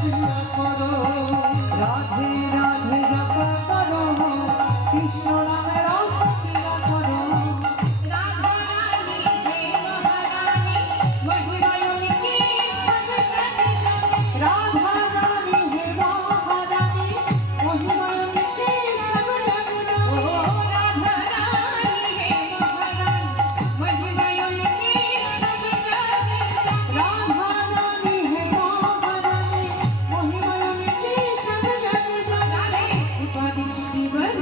ক্রিয়া করো। রাধে রাধে জপ করো, কৃষ্ণ নামে রস ক্রিয়া করো। রাধা রানী হে মহারানী, মহিমায়নিকে সর্বদাই জানে। রাধা রানী হে মহারানী, মহিমায়নিকে সর্বদাই জানে। ও রাধা রানী হে মহারানী, মহিমায়নিকে সর্বদাই জানে। রাধা রানী হে মহারানী, মহিমায়নিকে সর্বদাই জানে। উপাদিষ্টিবর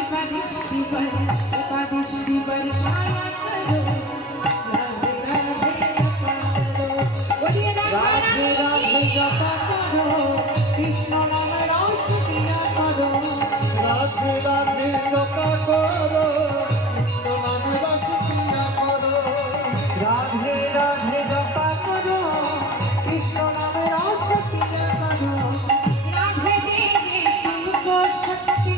উপাদিষ্টিবর উপাদিষ্টিবর ছায়া করো। রাধে রাধে করো। বলিয়ে রাধে রাধে জপ করো, কৃষ্ণ নামে রস ক্রিয়া করো। রাধে রাধে জপ করো, কৃষ্ণ নামে রস ক্রিয়া করো। রাধে রাধে জপ করো, কৃষ্ণ নামে রস ক্রিয়া করো। राधे देंगे तुमको शक्ति,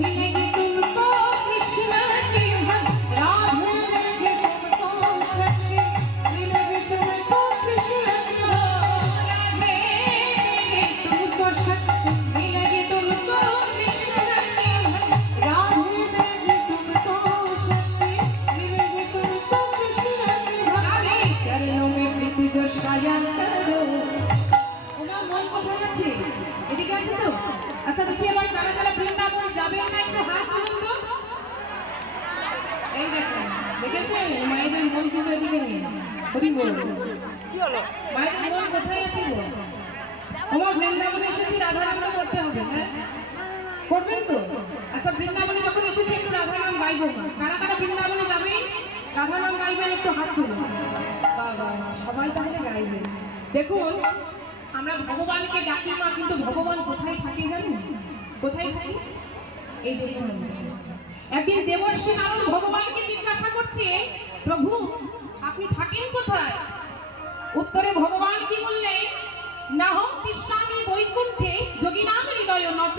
मिलेगी तुमको कृष्ण की भक्ति। राधे देंगे तुमको शक्ति, मिलेगी तुमको कृष्ण की भक्ति। राधे देंगे तुमको शक्ति, मिलेगी तुमको कृष्ण की भक्ति। राधे देंगे तुमको शक्ति, मिलेगी तुमको कृष्ण की भक्ति। राधे चरणों में प्रीति जो साया करो। ওমা মন কোথায় আছে? এদিকে আছে তো? আচ্ছা দেখি এবার কারা কারা বৃন্দাবন যাবেন না একটু হাত তুলুন তো। এই দেখুন, দেখেছেন মায়েদের মন কিন্তু এদিকে নেই। হরি বল। কি হলো? মায়েদের মন কোথায় আছে গো? ওমা বৃন্দাবনে এসেছি রাধা নাম করতে হবে, হ্যাঁ? করবেন তো? আচ্ছা বৃন্দাবনে যখন এসেছি একটু রাধা নাম গাইবো। কারা কারা বৃন্দাবনে যাবেন? রাধা নাম গাইবেন একটু হাত তুলুন। বাহ বাহ বাহ, সবাই তাহলে গাইবেন। দেখুন আমরা ভগবানকে ডাকি মা, কিন্তু ভগবান কোথায় থাকে জানেন? কোথায় থাকে? এই দেখুন একদিন দেবর্ষি নারদ ভগবানকে জিজ্ঞাসা করছে, প্রভু আপনি থাকেন কোথায়? উত্তরে ভগবান কি বললেন, নাহং তিষ্ঠামি বৈকুণ্ঠে যোগিনাং হৃদয় নচ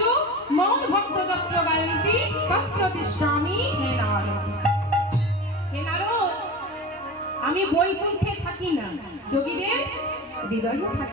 মম ভক্ত তত্র গায়ন্তি তত্র তিষ্ঠামি হে নারদ। হে নারদ, আমি বৈকুণ্ঠে থাকি না, যোগীদের হৃদয়ে থাকি।